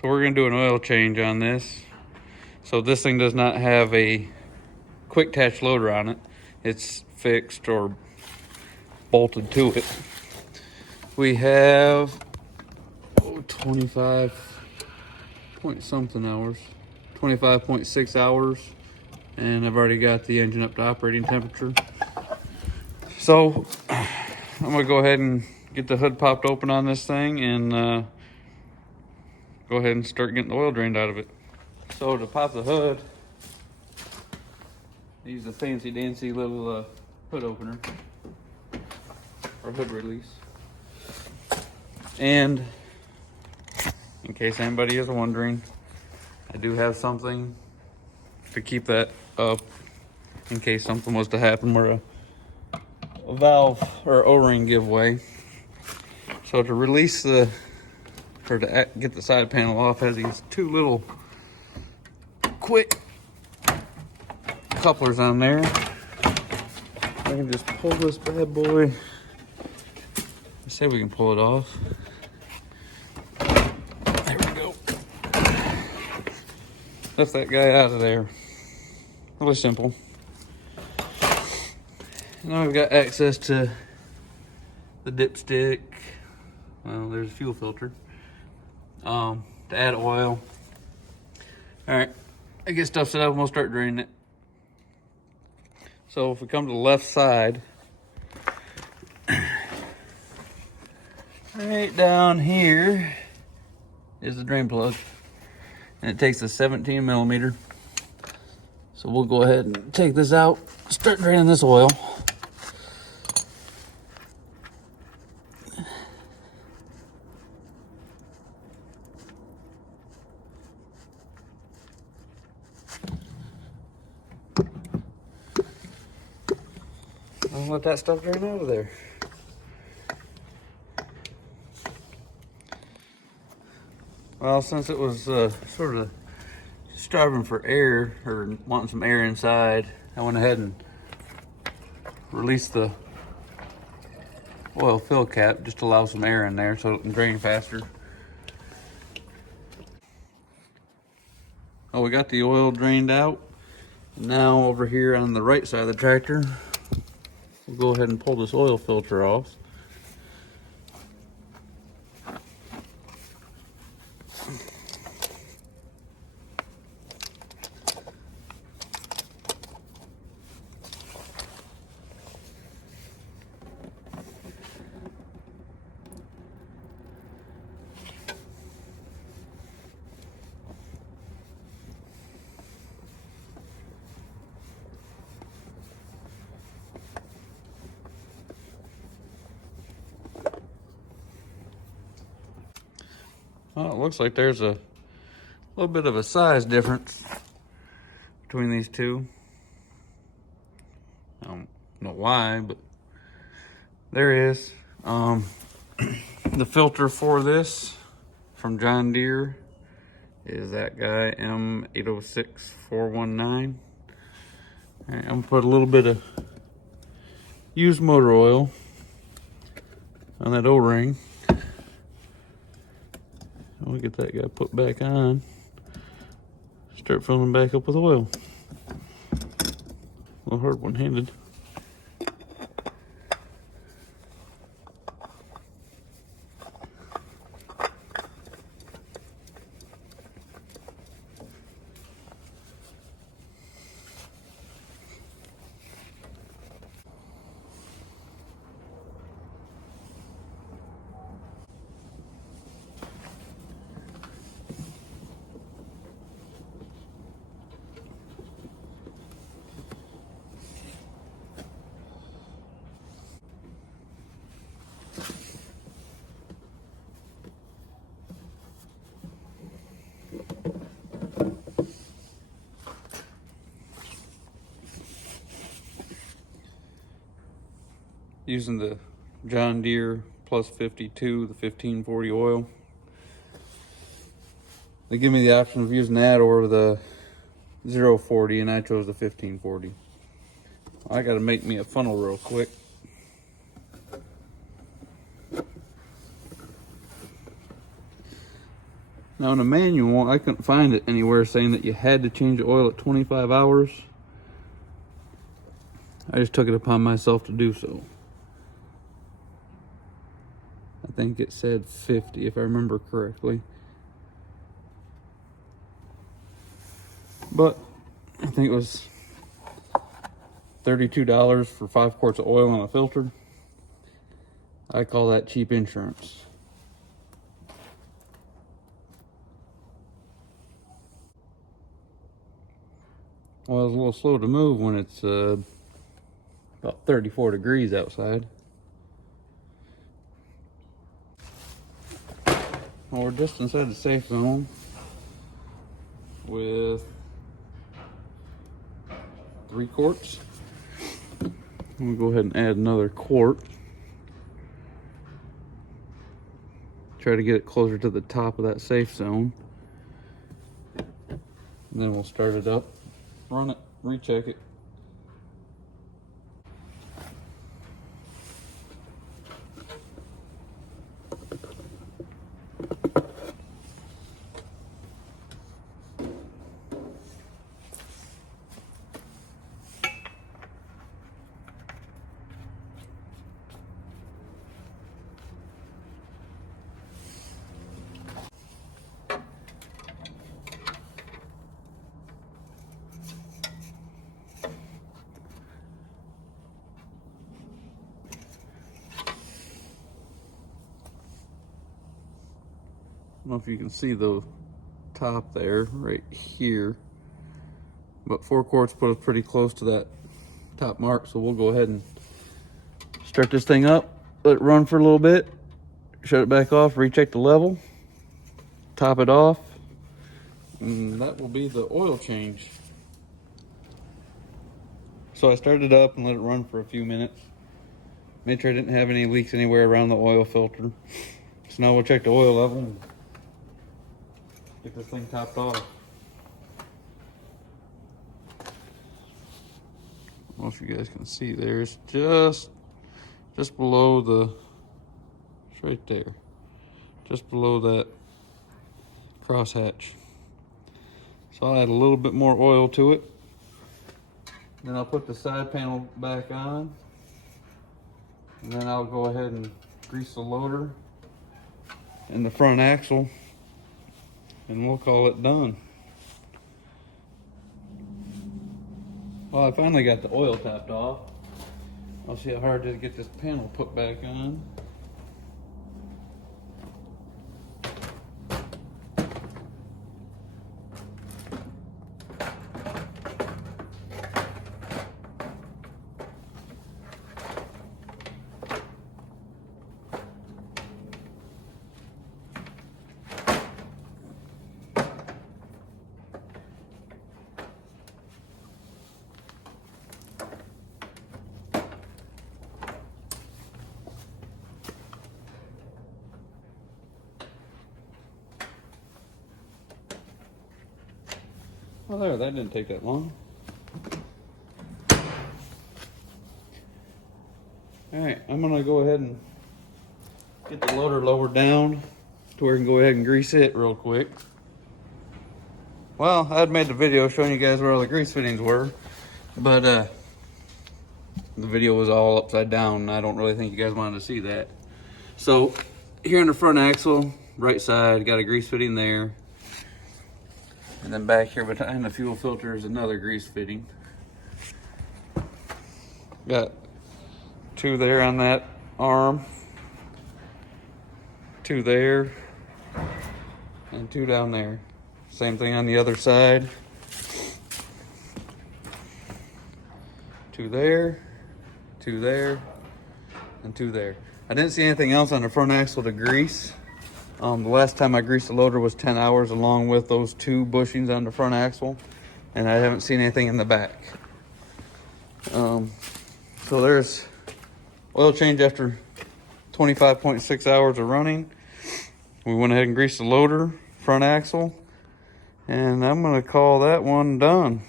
So we're gonna do an oil change on this. So this thing does not have a quick attach loader on it. It's fixed or bolted to it. We have 25 point something hours, 25.6 hours, and I've already got the engine up to operating temperature. So I'm gonna go ahead and get the hood popped open on this thing and go ahead and start getting the oil drained out of it. So to pop the hood, I use a fancy dancy little hood opener or hood release. And in case anybody is wondering, I do have something to keep that up in case something was to happen where a valve or O-ring give way. So to release the, or to get the side panel off, has these two little quick couplers on there. I can just pull this bad boy. Let's say we can pull it off. There we go. Lift that guy out of there. Really simple. Now we've got access to the dipstick. Well, there's a fuel filter. To add oil. Alright, I get stuff set up and we'll start draining it. So if we come to the left side, right down here is the drain plug. And it takes a 17 millimeter. So we'll go ahead and take this out, start draining this oil. And let that stuff drain out of there. Well, since it was sort of starving for air or wanting some air inside, I went ahead and released the oil fill cap just to allow some air in there so it can drain faster. Oh, we got the oil drained out. Now over here on the right side of the tractor, we'll go ahead and pull this oil filter off. Well, it looks like there's a little bit of a size difference between these two. I don't know why, but there is. The filter for this from John Deere is that guy M806419. I'm gonna put a little bit of used motor oil on that O-ring. We'll get that guy put back on. Start filling back up with oil. A little hard one-handed. Using the John Deere Plus 52, the 1540 oil. They give me the option of using that or the 040, and I chose the 1540. I gotta make me a funnel real quick. Now in the manual, I couldn't find it anywhere saying that you had to change the oil at 25 hours. I just took it upon myself to do so. I think it said 50 if I remember correctly. But I think it was $32 for 5 quarts of oil on a filter. I call that cheap insurance. Well, it's a little slow to move when it's about 34 degrees outside. Well, we're just inside the safe zone with 3 quarts. I'm gonna go ahead and add another quart. Try to get it closer to the top of that safe zone. And then we'll start it up, run it, recheck it. I don't know if you can see the top there, right here. But 4 quarts put us pretty close to that top mark, so we'll go ahead and start this thing up, let it run for a little bit, shut it back off, recheck the level, top it off, and that will be the oil change. So I started it up and let it run for a few minutes. Made sure I didn't have any leaks anywhere around the oil filter. So now we'll check the oil level and get this thing topped off. I don't know if you guys can see there. It's just below the, it's right there. Just below that crosshatch. So I'll add a little bit more oil to it. Then I'll put the side panel back on. And then I'll go ahead and grease the loader and the front axle. And we'll call it done. Well, I finally got the oil topped off. I'll see how hard it is to get this panel put back on. Well, there, that didn't take that long. All right, I'm gonna go ahead and get the loader lowered down to where we can go ahead and grease it real quick. Well, I had made the video showing you guys where all the grease fittings were, but the video was all upside down, and I don't really think you guys wanted to see that. So here on the front axle, right side, got a grease fitting there. And then back here behind the fuel filter is another grease fitting. Got 2 there on that arm, 2 there, and 2 down there. Same thing on the other side. 2 there, 2 there, and 2 there. I didn't see anything else on the front axle to grease. The last time I greased the loader was 10 hours along with those 2 bushings on the front axle, and I haven't seen anything in the back. So there's oil change after 25.6 hours of running. We went ahead and greased the loader, front axle, and I'm gonna call that one done.